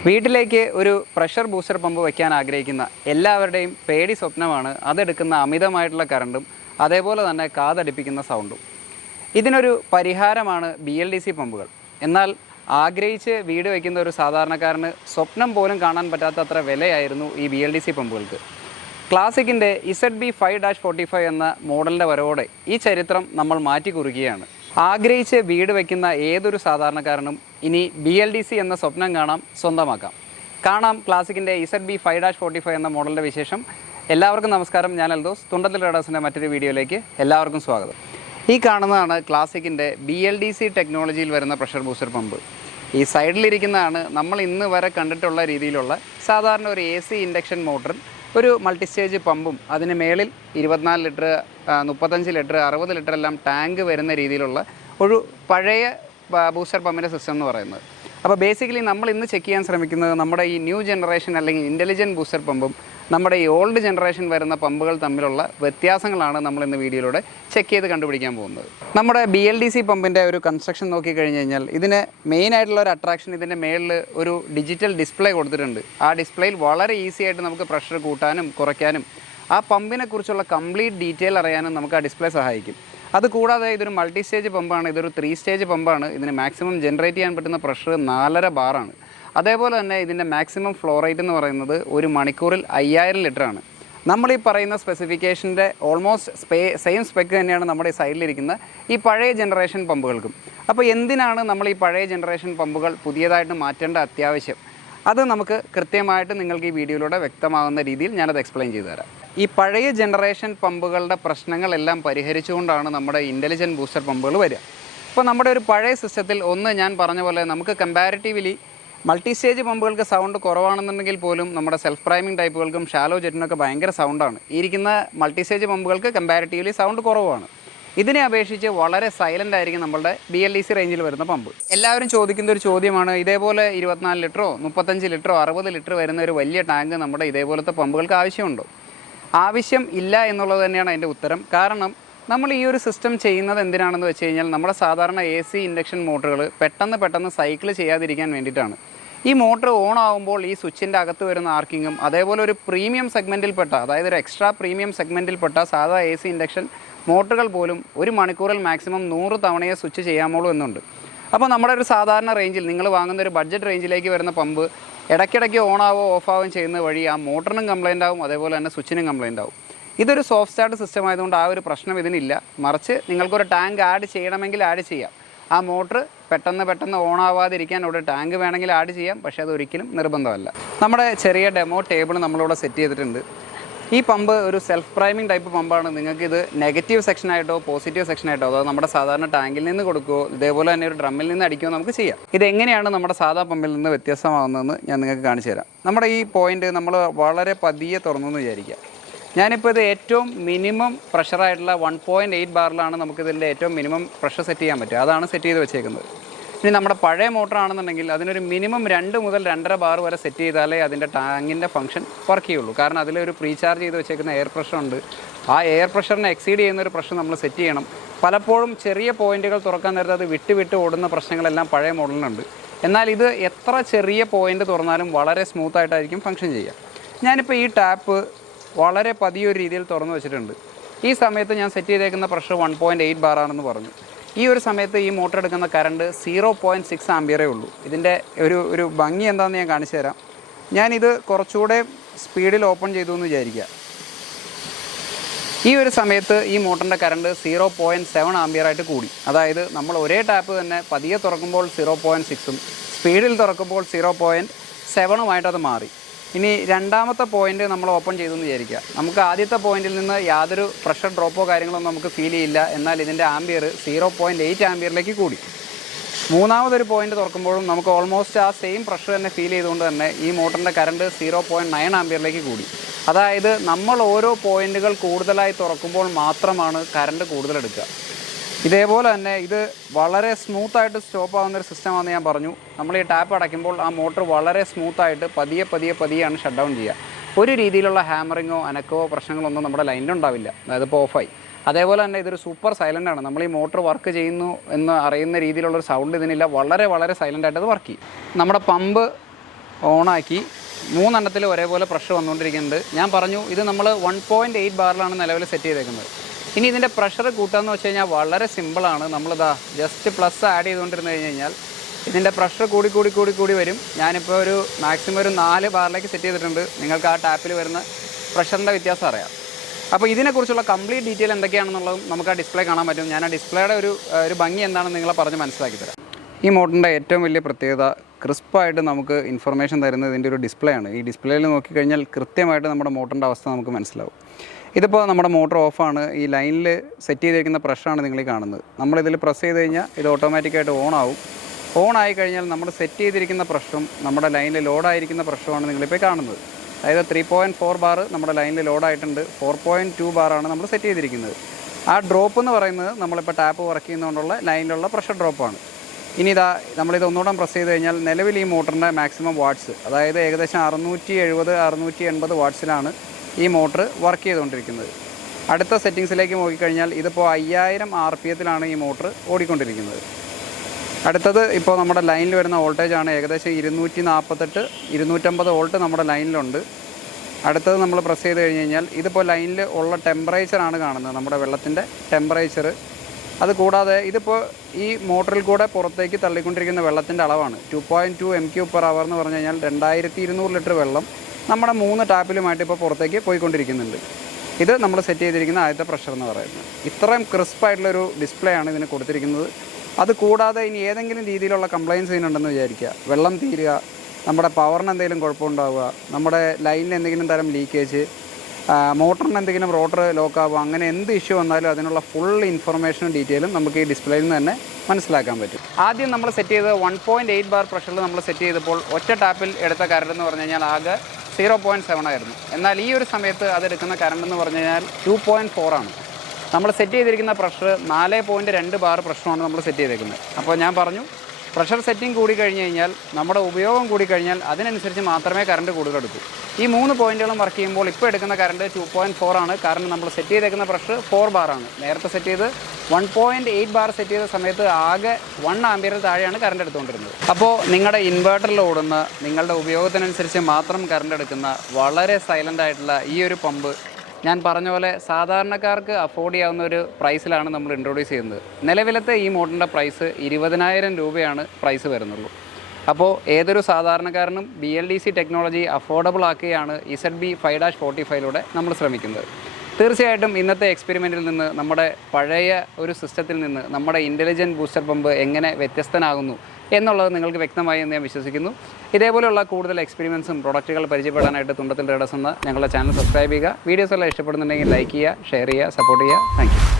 വീട്ടിലേക്ക് ഒരു pressure booster pump വയ്ക്കാൻ ആഗ്രഹിക്കുന്ന എല്ലാവരുടെയും പേടി സ്വപ്നമാണ് അതെടുക്കുന്ന അമിതമായിട്ടുള്ള കറണ്ടും അതേപോലെ തന്നെ കാതടിപ്പിക്കുന്ന സൗണ്ടും ഇതിനൊരു പരിഹാരമാണ് ബി എൽ ഡി സി പമ്പുകൾ എന്നാൽ ആഗ്രഹിച്ച് വീട് വയ്ക്കുന്ന ഒരു സാധാരണക്കാരന് സ്വപ്നം പോലും കാണാൻ പറ്റാത്ത അത്ര വിലയായിരുന്നു ഈ ബി എൽ ഡി സി പമ്പുകൾക്ക് ക്ലാസിക്കിന്റെ Z B five dash forty five എന്ന മോഡലിന്റെ വരവോടെ ഈ ചരിത്രം നമ്മൾ മാറ്റി കുറിക്കുകയാണ് ആഗ്രഹിച്ച് വീട് വയ്ക്കുന്ന ഏതൊരു സാധാരണക്കാരനും ഇനി ബി എൽ ഡി സി എന്ന സ്വപ്നം കാണാം സ്വന്തമാക്കാം. കാണാം ക്ലാസിക്കിന്റെ Z B five dash forty five എന്ന മോഡലിന്റെ വിശേഷം. എല്ലാവർക്കും നമസ്കാരം ഞാൻ അൽദോസ് തുണ്ടത്തിൽ റേഡേഴ്സിന്റെ മറ്റൊരു വീഡിയോയിലേക്ക് എല്ലാവർക്കും സ്വാഗതം. ഈ കാണുന്നതാണ് ക്ലാസിക്കിന്റെ ബി എൽ ഡി സി ടെക്നോളജിയിൽ വരുന്ന പ്രഷർ ബൂസ്റ്റർ പമ്പ് ഈ സൈഡിലിരിക്കുന്നതാണ് നമ്മൾ ഇന്ന് വരെ കണ്ടിട്ടുള്ള രീതിയിലുള്ള സാധാരണ ഒരു എ സി ഇൻഡക്ഷൻ മോട്ടർ ഒരു മൾട്ടി സ്റ്റേജ് പമ്പും അതിന് മേളിൽ ഇരുപത്തിനാല് ലിറ്റർ മുപ്പത്തഞ്ച് ലിറ്റർ അറുപത് ലിറ്റർ എല്ലാം ടാങ്ക് വരുന്ന രീതിയിലുള്ള ഒരു പഴയ ബൂസ്റ്റർ പമ്പിന്റെ സിസ്റ്റം എന്ന് പറയുന്നത്. അപ്പോൾ ബേസിക്കലി നമ്മൾ ഇന്ന് ചെക്ക് ചെയ്യാൻ ശ്രമിക്കുന്നത് നമ്മുടെ ഈ ന്യൂ ജനറേഷൻ അല്ലെങ്കിൽ ഇന്റലിജന്റ് ബൂസ്റ്റർ പമ്പും നമ്മുടെ ഈ ഓൾഡ് ജനറേഷൻ വരുന്ന പമ്പുകൾ തമ്മിലുള്ള വ്യത്യാസങ്ങളാണ് നമ്മൾ ഇന്ന് വീഡിയോയിലൂടെ ചെക്ക് ചെയ്ത് കണ്ടുപിടിക്കാൻ പോകുന്നത്. നമ്മുടെ ബി എൽ ഡി സി പമ്പിന്റെ ഒരു കൺസ്ട്രക്ഷൻ നോക്കി നോക്കിക്കഴിഞ്ഞ് കഴിഞ്ഞാൽ ഇതിന് മെയിൻ ആയിട്ടുള്ള ഒരു അട്രാക്ഷൻ ഇതിന്റെ മേളിൽ ഒരു ഡിജിറ്റൽ ഡിസ്പ്ലേ കൊടുത്തിട്ടുണ്ട്. ആ ഡിസ്പ്ലേയിൽ വളരെ ഈസി ആയിട്ട് നമുക്ക് പ്രഷർ കൂട്ടാനും കുറയ്ക്കാനും ആ പമ്പിനെ കുറിച്ചുള്ള കംപ്ലീറ്റ് ഡീറ്റെയിൽ അറിയാനും നമുക്ക് ആ ഡിസ്പ്ലേ സഹായിക്കും. അത് കൂടാതെ ഇതൊരു മൾട്ടി സ്റ്റേജ് പമ്പാണ് ഇതൊരു ത്രീ സ്റ്റേജ് പമ്പാണ്. ഇതിന് മാക്സിമം ജനറേറ്റ് ചെയ്യാൻ പറ്റുന്ന പ്രഷർ നാലര ബാറാണ് അതേപോലെ തന്നെ ഇതിന്റെ മാക്സിമം ഫ്ലോ റേറ്റ് എന്ന് പറയുന്നത് ഒരു മണിക്കൂറിൽ അയ്യായിരം ലിറ്ററാണ് നമ്മൾ ഈ പറയുന്ന സ്പെസിഫിക്കേഷന്റെ ഓൾമോസ്റ്റ് സ്പേ സെയിം സ്പെക്ക് തന്നെയാണ് നമ്മുടെ സൈഡിലിരിക്കുന്ന ഈ പഴയ ജനറേഷൻ പമ്പുകൾക്കും. അപ്പോൾ എന്തിനാണ് നമ്മൾ ഈ പഴയ ജനറേഷൻ പമ്പുകൾ പുതിയതായിട്ട് മാറ്റേണ്ട അത്യാവശ്യം? അത് നമുക്ക് കൃത്യമായിട്ട് നിങ്ങൾക്ക് ഈ വീഡിയോയിലൂടെ വ്യക്തമാകുന്ന രീതിയിൽ ഞാനത് എക്സ്പ്ലെയിൻ ചെയ്തു തരാം. ഈ പഴയ ജനറേഷൻ പമ്പുകളുടെ പ്രശ്നങ്ങളെല്ലാം പരിഹരിച്ചുകൊണ്ടാണ് നമ്മുടെ ഇന്റലിജന്റ് ബൂസ്റ്റർ പമ്പുകൾ വരിക. അപ്പോൾ നമ്മുടെ ഒരു പഴയ സിസ്റ്റത്തിൽ ഒന്ന് ഞാൻ പറഞ്ഞ പോലെ നമുക്ക് കമ്പാരിറ്റീവ്ലി മൾട്ടി സ്റ്റേജ് പമ്പുകൾക്ക് സൗണ്ട് കുറവാണെന്നുണ്ടെങ്കിൽ പോലും നമ്മുടെ സെൽഫ് പ്രൈമിംഗ് ടൈപ്പുകൾക്കും ഷാലോ ജെറ്റിനൊക്കെ ഭയങ്കര സൗണ്ടാണ് ഇരിക്കുന്ന മൾട്ടി സ്റ്റേജ് പമ്പുകൾക്ക് കമ്പാരിറ്റീവ്ലി സൗണ്ട് കുറവാണ് ഇതിനെ അപേക്ഷിച്ച് വളരെ സൈലന്റ് ആയിരിക്കും നമ്മുടെ ബി എൽ ഡി സി റേഞ്ചിൽ വരുന്ന പമ്പ്. എല്ലാവരും ചോദിക്കുന്ന ഒരു ചോദ്യമാണ് ഇതേപോലെ ഇരുപത്തിനാല് ലിറ്ററോ മുപ്പത്തഞ്ച് ലിറ്ററോ അറുപത് ലിറ്റർ വരുന്ന ഒരു വലിയ ടാങ്ക് നമ്മുടെ ഇതേപോലത്തെ പമ്പുകൾക്ക് ആവശ്യമുണ്ടോ? ആവശ്യം ഇല്ല എന്നുള്ളത് തന്നെയാണ് അതിന്റെ ഉത്തരം. കാരണം നമ്മൾ ഈ ഒരു സിസ്റ്റം ചെയ്യുന്നത് എന്തിനാണെന്ന് വെച്ച് കഴിഞ്ഞാൽ നമ്മുടെ സാധാരണ എ സി ഇൻഡക്ഷൻ മോട്ടറുകൾ പെട്ടെന്ന് പെട്ടെന്ന് സൈക്കിൾ ചെയ്യാതിരിക്കാൻ വേണ്ടിയിട്ടാണ്. ഈ മോട്ടർ ഓൺ ആകുമ്പോൾ ഈ സ്വിച്ചിന്റെ അകത്ത് വരുന്ന ആർക്കിങ്ങും അതേപോലെ ഒരു പ്രീമിയം സെഗ്മെന്റിൽപ്പെട്ട അതായത് ഒരു എക്സ്ട്രാ പ്രീമിയം സെഗ്മെന്റിൽപ്പെട്ട സാധാ എ സി ഇൻഡക്ഷൻ മോട്ടറുകൾ പോലും ഒരു മണിക്കൂറിൽ മാക്സിമം നൂറ് തവണയെ സ്വിച്ച് ചെയ്യാമോളൂ എന്നുണ്ട്. അപ്പോൾ നമ്മുടെ ഒരു സാധാരണ റേഞ്ചിൽ നിങ്ങൾ വാങ്ങുന്ന ഒരു ബഡ്ജറ്റ് റേഞ്ചിലേക്ക് വരുന്ന പമ്പ് ഇടയ്ക്കിടയ്ക്ക് ഓൺ ആവോ ഓഫ് ആവുകയും ചെയ്യുന്ന വഴി ആ മോട്ടറിനും കംപ്ലൈന്റ് ആവും അതേപോലെ തന്നെ സ്വിച്ചിനും കംപ്ലൈന്റ് ആവും. ഇതൊരു സോഫ്റ്റ് സ്റ്റാർട്ട് സിസ്റ്റം ആയതുകൊണ്ട് ആ ഒരു പ്രശ്നം ഇതിനില്ല. മറിച്ച് നിങ്ങൾക്കൊരു ടാങ്ക് ആഡ് ചെയ്യണമെങ്കിൽ ആഡ് ചെയ്യാം. ആ മോട്ടർ പെട്ടെന്ന് പെട്ടെന്ന് ഓൺ ആവാതിരിക്കാൻ ഒരു ടാങ്ക് വേണമെങ്കിൽ ആഡ് ചെയ്യാം. പക്ഷേ അതൊരിക്കലും നിർബന്ധമല്ല. നമ്മുടെ ചെറിയ ഡെമോ ടേബിൾ നമ്മളിവിടെ സെറ്റ് ചെയ്തിട്ടുണ്ട്. ഈ പമ്പ് ഒരു സെൽഫ് പ്രൈമിംഗ് ടൈപ്പ് പമ്പാണ് നിങ്ങൾക്ക് ഇത് നെഗറ്റീവ് സെക്ഷനായിട്ടോ പോസിറ്റീവ് സെക്ഷനായിട്ടോ അതോ നമ്മുടെ സാധാരണ ടാങ്കിൽ നിന്ന് കൊടുക്കുകയോ ഇതേപോലെ തന്നെ ഒരു ഡ്രമ്മിൽ നിന്ന് അടിക്കുമോ നമുക്ക് ചെയ്യാം. ഇത് എങ്ങനെയാണ് നമ്മുടെ സാധാ പമ്പിൽ നിന്ന് വ്യത്യസ്തമാകുന്നതെന്ന് ഞാൻ നിങ്ങൾക്ക് കാണിച്ചു തരാം നമ്മുടെ ഈ പോയിന്റ് നമ്മൾ വളരെ പതിയെ തുറന്നെന്ന് വിചാരിക്കാം ഞാനിപ്പോൾ ഇത് ഏറ്റവും മിനിമം പ്രഷറായിട്ടുള്ള വൺ പോയിന്റ് എയ്റ്റ് ബാറിലാണ് നമുക്കിതിന്റെ ഏറ്റവും മിനിമം പ്രഷർ സെറ്റ് ചെയ്യാൻ പറ്റുക. അതാണ് സെറ്റ് ചെയ്ത് വെച്ചേക്കുന്നത്. ഇനി നമ്മുടെ പഴയ മോട്ടറാണെന്നുണ്ടെങ്കിൽ അതിനൊരു മിനിമം രണ്ട് മുതൽ രണ്ടര ബാർ വരെ സെറ്റ് ചെയ്താലേ അതിന്റെ ടാങ്കിന്റെ ഫംഗ്ഷൻ വർക്ക് ചെയ്യുള്ളൂ. കാരണം അതിലൊരു പ്രീചാർജ് ചെയ്ത് വെച്ചേക്കുന്ന എയർ പ്രഷറുണ്ട് ആ എയർ പ്രഷറിനെ എക്സീഡ് ചെയ്യുന്ന ഒരു പ്രഷർ നമ്മൾ സെറ്റ് ചെയ്യണം. പലപ്പോഴും ചെറിയ പോയിന്റുകൾ തുറക്കാൻ നേരത്തെ അത് വിട്ട് വിട്ട് ഓടുന്ന പ്രശ്നങ്ങളെല്ലാം പഴയ മോഡലിനുണ്ട് എന്നാൽ ഇത് എത്ര ചെറിയ പോയിന്റ് തുറന്നാലും വളരെ സ്മൂത്തായിട്ടായിരിക്കും ഫംഗ്ഷൻ ചെയ്യുക. ഞാനിപ്പോൾ ഈ ടാപ്പ് വളരെ പതിയൊരു രീതിയിൽ തുറന്നു വെച്ചിട്ടുണ്ട്. ഈ സമയത്ത് ഞാൻ സെറ്റ് ചെയ്തേക്കുന്ന pressure one point eight bar ആണെന്ന് പറഞ്ഞു. ഈ ഒരു സമയത്ത് ഈ മോട്ടർ എടുക്കുന്ന കറണ്ട് സീറോ പോയിന്റ് സിക്സ് ആംബിയറേ ഉള്ളൂ. ഇതിന്റെ ഒരു ഒരു ഭംഗി എന്താണെന്ന് ഞാൻ കാണിച്ചു തരാം. ഞാനിത് കുറച്ചുകൂടെ സ്പീഡിൽ ഓപ്പൺ ചെയ്തു എന്ന് വിചാരിക്കുക. ഈ ഒരു സമയത്ത് ഈ മോട്ടറിന്റെ കറണ്ട് സീറോ പോയിന്റ് സെവൻ ആംബിയറായിട്ട് കൂടി. അതായത് നമ്മൾ ഒരേ ടാപ്പ് തന്നെ പതിയെ തുറക്കുമ്പോൾ സീറോ പോയിന്റ് സിക്സും സ്പീഡിൽ തുറക്കുമ്പോൾ സീറോ പോയിന്റ് സെവനുമായിട്ട് അത് മാറി. ഇനി രണ്ടാമത്തെ പോയിന്റ് നമ്മൾ ഓപ്പൺ ചെയ്തു എന്ന് വിചാരിക്കുക. നമുക്ക് ആദ്യത്തെ പോയിന്റിൽ നിന്ന് യാതൊരു പ്രഷർ ഡ്രോപ്പോ കാര്യങ്ങളോ നമുക്ക് ഫീൽ ചെയ്യില്ല. എന്നാൽ ഇതിന്റെ ആംബിയർ സീറോ പോയിന്റ് എയ്റ്റ് ആംബിയറിലേക്ക് കൂടി. മൂന്നാമതൊരു പോയിന്റ് തുറക്കുമ്പോഴും നമുക്ക് ഓൾമോസ്റ്റ് ആ സെയിം പ്രഷർ തന്നെ ഫീൽ ചെയ്തുകൊണ്ട് തന്നെ ഈ മോട്ടറിന്റെ കറണ്ട് സീറോ പോയിന്റ് നയൻ ആംബിയറിലേക്ക് കൂടി. അതായത് നമ്മൾ ഓരോ പോയിന്റുകൾ കൂടുതലായി തുറക്കുമ്പോൾ മാത്രമാണ് കറണ്ട് കൂടുതൽ എടുക്കുക. ഇതേപോലെ തന്നെ ഇത് വളരെ സ്മൂത്തായിട്ട് സ്റ്റോപ്പ് ആവുന്ന ഒരു സിസ്റ്റമാണെന്ന് ഞാൻ പറഞ്ഞു. നമ്മൾ ഈ ടാപ്പ് അടയ്ക്കുമ്പോൾ ആ മോട്ടർ വളരെ സ്മൂത്തായിട്ട് പതിയെ പതിയെ പതിയാണ് ഷട്ട് ഡൗൺ ചെയ്യുക. ഒരു രീതിയിലുള്ള ഹാമറിങ്ങോ അനക്കോ പ്രശ്നങ്ങളൊന്നും നമ്മുടെ ലൈനിലുണ്ടാവില്ല അതായത് ഇപ്പോൾ ഓഫായി അതേപോലെ തന്നെ ഇതൊരു സൂപ്പർ സൈലന്റ് ആണ്. നമ്മൾ ഈ മോട്ടർ വർക്ക് ചെയ്യുന്നു എന്ന് അറിയുന്ന രീതിയിലുള്ളൊരു സൗണ്ട് ഇതിനില്ല. വളരെ വളരെ സൈലന്റ് ആയിട്ട് അത് വർക്ക് ചെയ്യും. നമ്മുടെ പമ്പ് ഓണാക്കി മൂന്നെണ്ണത്തിൽ ഒരേപോലെ പ്രഷർ വന്നുകൊണ്ടിരിക്കുന്നുണ്ട്. ഞാൻ പറഞ്ഞു ഇത് നമ്മൾ വൺ പോയിന്റ് എയ്റ്റ് ബാറിലാണ് നിലവിൽ സെറ്റ് ചെയ്തേക്കുന്നത്. ഇനി ഇതിന്റെ പ്രഷർ കൂട്ടാന്ന് വെച്ച് കഴിഞ്ഞാൽ വളരെ സിമ്പിളാണ് നമ്മളിതാ ജസ്റ്റ് പ്ലസ് ആഡ് ചെയ്തുകൊണ്ടിരുന്ന് കഴിഞ്ഞ് കഴിഞ്ഞാൽ ഇതിന്റെ പ്രഷർ കൂടി കൂടി കൂടി കൂടി വരും. ഞാനിപ്പോൾ ഒരു മാക്സിമം ഒരു നാല് ബാറിലേക്ക് സെറ്റ് ചെയ്തിട്ടുണ്ട്. നിങ്ങൾക്ക് ആ ടാപ്പിൽ വരുന്ന പ്രഷറിന്റെ വ്യത്യാസം അറിയാം. അപ്പോൾ ഇതിനെക്കുറിച്ചുള്ള കംപ്ലീറ്റ് ഡീറ്റെയിൽ എന്തൊക്കെയാണെന്നുള്ളതും നമുക്ക് ആ ഡിസ്പ്ലേ കാണാൻ പറ്റും. ഞാൻ ആ ഡിസ്പ്ലേയുടെ ഒരു ഒരു ഭംഗി എന്താണെന്ന് നിങ്ങളെ പറഞ്ഞ് മനസ്സിലാക്കി തരാം. ഈ മോഡലിന്റെ ഏറ്റവും വലിയ പ്രത്യേകത ക്രിസ്പായിട്ട് നമുക്ക് ഇൻഫർമേഷൻ തരുന്നത് ഇതിന്റെ ഒരു ഡിസ്പ്ലേ ആണ്. ഈ ഡിസ്പ്ലേയിൽ നോക്കിക്കഴിഞ്ഞാൽ കൃത്യമായിട്ട് നമ്മുടെ മോട്ടറിന്റെ അവസ്ഥ നമുക്ക് മനസ്സിലാവും. ഇതിപ്പോൾ നമ്മുടെ മോട്ടർ ഓഫാണ്. ഈ ലൈനിൽ സെറ്റ് ചെയ്തിരിക്കുന്ന പ്രഷറാണ് നിങ്ങൾ കാണുന്നത്. നമ്മളിതിൽ പ്രസ് ചെയ്ത് കഴിഞ്ഞാൽ ഇത് ഓട്ടോമാറ്റിക്കായിട്ട് ഓൺ ആവും ഓൺ ആയി കഴിഞ്ഞാൽ നമ്മൾ സെറ്റ് ചെയ്തിരിക്കുന്ന പ്രഷറും നമ്മുടെ ലൈനിൽ ലോഡായിരിക്കുന്ന പ്രഷറുമാണ് നിങ്ങളിപ്പോൾ കാണുന്നത്. അതായത് ത്രീ പോയിന്റ് ഫോർ ബാർ നമ്മുടെ ലൈനിൽ ലോഡായിട്ടുണ്ട്. ഫോർ പോയിന്റ് ടു ബാറാണ് നമ്മൾ സെറ്റ് ചെയ്തിരിക്കുന്നത്. ആ ഡ്രോപ്പ് എന്ന് പറയുന്നത് നമ്മളിപ്പോൾ ടാപ്പ് വർക്ക് ചെയ്യുന്നതുകൊണ്ടുള്ള ലൈനിലുള്ള പ്രഷർ ഡ്രോപ്പാണ് ഇനി ഇതാ നമ്മളിത് ഒന്നുകൂടെ പ്രസ് ചെയ്ത് കഴിഞ്ഞാൽ നിലവിൽ ഈ മോട്ടറിന്റെ മാക്സിമം വാട്ട്സ് അതായത് ഏകദേശം അറുന്നൂറ്റി എഴുപത് അറുന്നൂറ്റി എൺപത് വാട്ട്സിലാണ് ഈ മോട്ടർ വർക്ക് ചെയ്തുകൊണ്ടിരിക്കുന്നത്. അടുത്ത സെറ്റിങ്സിലേക്ക് നോക്കിക്കഴിഞ്ഞാൽ ഇതിപ്പോൾ അയ്യായിരം ആർ പി എത്തിലാണ് ഈ മോട്ടർ ഓടിക്കൊണ്ടിരിക്കുന്നത്. അടുത്തത് ഇപ്പോൾ നമ്മുടെ ലൈനിൽ വരുന്ന വോൾട്ടേജ് ആണ് ഏകദേശം ഇരുന്നൂറ്റി നാൽപ്പത്തെട്ട് ഇരുന്നൂറ്റമ്പത് വോൾട്ട് നമ്മുടെ ലൈനിലുണ്ട്. അടുത്തത് നമ്മൾ പ്രസ് ചെയ്ത് കഴിഞ്ഞ് കഴിഞ്ഞാൽ ഇതിപ്പോൾ ലൈനിൽ ഉള്ള ടെമ്പറേച്ചറാണ് കാണുന്നത് നമ്മുടെ വെള്ളത്തിന്റെ ടെമ്പറേച്ചർ അത് കൂടാതെ ഇതിപ്പോൾ ഈ മോട്ടറിൽ കൂടെ പുറത്തേക്ക് തള്ളിക്കൊണ്ടിരിക്കുന്ന വെള്ളത്തിന്റെ അളവാണ്. Two point two M Q per hour എന്ന് പറഞ്ഞു കഴിഞ്ഞാൽ രണ്ടായിരത്തി ഇരുന്നൂറ് ലിറ്റർ വെള്ളം നമ്മുടെ മൂന്ന് ടാപ്പിലുമായിട്ട് ഇപ്പോൾ പുറത്തേക്ക് പോയിക്കൊണ്ടിരിക്കുന്നുണ്ട്. ഇത് നമ്മൾ സെറ്റ് ചെയ്തിരിക്കുന്ന ആദ്യത്തെ പ്രഷർ എന്ന് പറയുന്നത്. ഇത്രയും ക്രിസ്പ് ക്രിസ്പായിട്ടുള്ളൊരു ഡിസ്പ്ലേ ആണ് ഇതിന് കൊടുത്തിരിക്കുന്നത്. അത് കൂടാതെ ഇനി ഏതെങ്കിലും രീതിയിലുള്ള കംപ്ലയിൻസ് ഇതിനുണ്ടെന്ന് വിചാരിക്കുക. വെള്ളം തീരുക നമ്മുടെ പവറിന് എന്തെങ്കിലും കുഴപ്പമുണ്ടാവുക നമ്മുടെ ലൈനിൽ എന്തെങ്കിലും തരം ലീക്കേജ് മോട്ടറിന് എന്തെങ്കിലും റോട്ടർ ലോക്ക് ആവുക അങ്ങനെ എന്ത് ഇഷ്യൂ വന്നാലും അതിനുള്ള ഫുൾ ഇൻഫർമേഷനും ഡീറ്റെയിലും നമുക്ക് ഈ ഡിസ്പ്ലേയിൽ നിന്ന് തന്നെ മനസ്സിലാക്കാൻ പറ്റും. ആദ്യം നമ്മൾ സെറ്റ് ചെയ്തത് വൺ പോയിന്റ് എയ്റ്റ് ബാർ പ്രഷറിൽ നമ്മൾ സെറ്റ് ചെയ്തപ്പോൾ ഒറ്റ ടാപ്പിൽ എടുത്ത കരട് എന്ന് പറഞ്ഞു കഴിഞ്ഞാൽ ആകെ സീറോ പോയിന്റ് സെവൻ ആയിരുന്നു. എന്നാൽ ഈ ഒരു സമയത്ത് അത് എടുക്കുന്ന കറണ്ട് എന്ന് പറഞ്ഞു കഴിഞ്ഞാൽ ടു പോയിന്റ് ഫോർ ആണ്. നമ്മൾ സെറ്റ് ചെയ്തിരിക്കുന്ന പ്രഷർ നാല് പോയിന്റ് രണ്ട് ബാർ പ്രഷറാണ് നമ്മൾ സെറ്റ് ചെയ്തേക്കുന്നത്. അപ്പോൾ ഞാൻ പറഞ്ഞു പ്രഷർ സെറ്റിംഗ് കൂടി കഴിഞ്ഞ് കഴിഞ്ഞാൽ നമ്മുടെ ഉപയോഗം കൂടി കഴിഞ്ഞാൽ അതിനനുസരിച്ച് മാത്രമേ കറണ്ട് കൂടുതൽ എടുക്കൂ. ഈ മൂന്ന് പോയിന്റുകളും വർക്ക് ചെയ്യുമ്പോൾ ഇപ്പോൾ എടുക്കുന്ന കറണ്ട് ടു പോയിന്റ് ഫോർ ആണ്. കാരണം നമ്മൾ സെറ്റ് ചെയ്തേക്കുന്ന പ്രഷർ ഫോർ ആണ്. നേരത്തെ സെറ്റ് ചെയ്ത് one point eight bar set ചെയ്ത സമയത്ത് ആകെ വൺ ആംബിയറിൽ താഴെയാണ് കറണ്ട് എടുത്തുകൊണ്ടിരുന്നത്. അപ്പോൾ നിങ്ങളുടെ ഇൻവേർട്ടറിൽ ഓടുന്ന നിങ്ങളുടെ ഉപയോഗത്തിനനുസരിച്ച് മാത്രം കറണ്ട് എടുക്കുന്ന വളരെ സൈലന്റ് ആയിട്ടുള്ള ഈ ഒരു പമ്പ് ഞാൻ പറഞ്ഞ പോലെ സാധാരണക്കാർക്ക് അഫോർഡ് ചെയ്യാവുന്ന ഒരു പ്രൈസിലാണ് നമ്മൾ ഇൻട്രൊഡ്യൂസ് ചെയ്യുന്നത്. നിലവിലത്തെ ഈ മോഡലിന്റെ പ്രൈസ് ഇരുപതിനായിരം രൂപയാണ് പ്രൈസ് വരുന്നുള്ളൂ. അപ്പോൾ ഏതൊരു സാധാരണക്കാരനും B L D C technology affordable ആക്കുകയാണ് Z B five dash forty ഫൈവിലൂടെ നമ്മൾ ശ്രമിക്കുന്നത്. തീർച്ചയായിട്ടും ഇന്നത്തെ എക്സ്പെരിമെന്റിൽ നിന്ന് നമ്മുടെ പഴയ ഒരു സിസ്റ്റത്തിൽ നിന്ന് നമ്മുടെ ഇന്റലിജന്റ് ബൂസ്റ്റർ പമ്പ് എങ്ങനെ വ്യത്യസ്തനാകുന്നു എന്നുള്ളത് നിങ്ങൾക്ക് വ്യക്തമായി എന്ന് ഞാൻ വിശ്വസിക്കുന്നു. ഇതേപോലെയുള്ള കൂടുതൽ എക്സ്പെരിമെൻസും പ്രൊഡക്റ്റുകൾ പരിചയപ്പെടാനായിട്ട് തുണ്ടത്തിൽ റേഡസ് എന്ന ഞങ്ങളുടെ ചാനൽ സബ്സ്ക്രൈബ് ചെയ്യുക. വീഡിയോസ് എല്ലാം ഇഷ്ടപ്പെടുന്നുണ്ടെങ്കിൽ ലൈക്ക് ചെയ്യുക ഷെയർ ചെയ്യുക സപ്പോർട്ട് ചെയ്യുക. താങ്ക്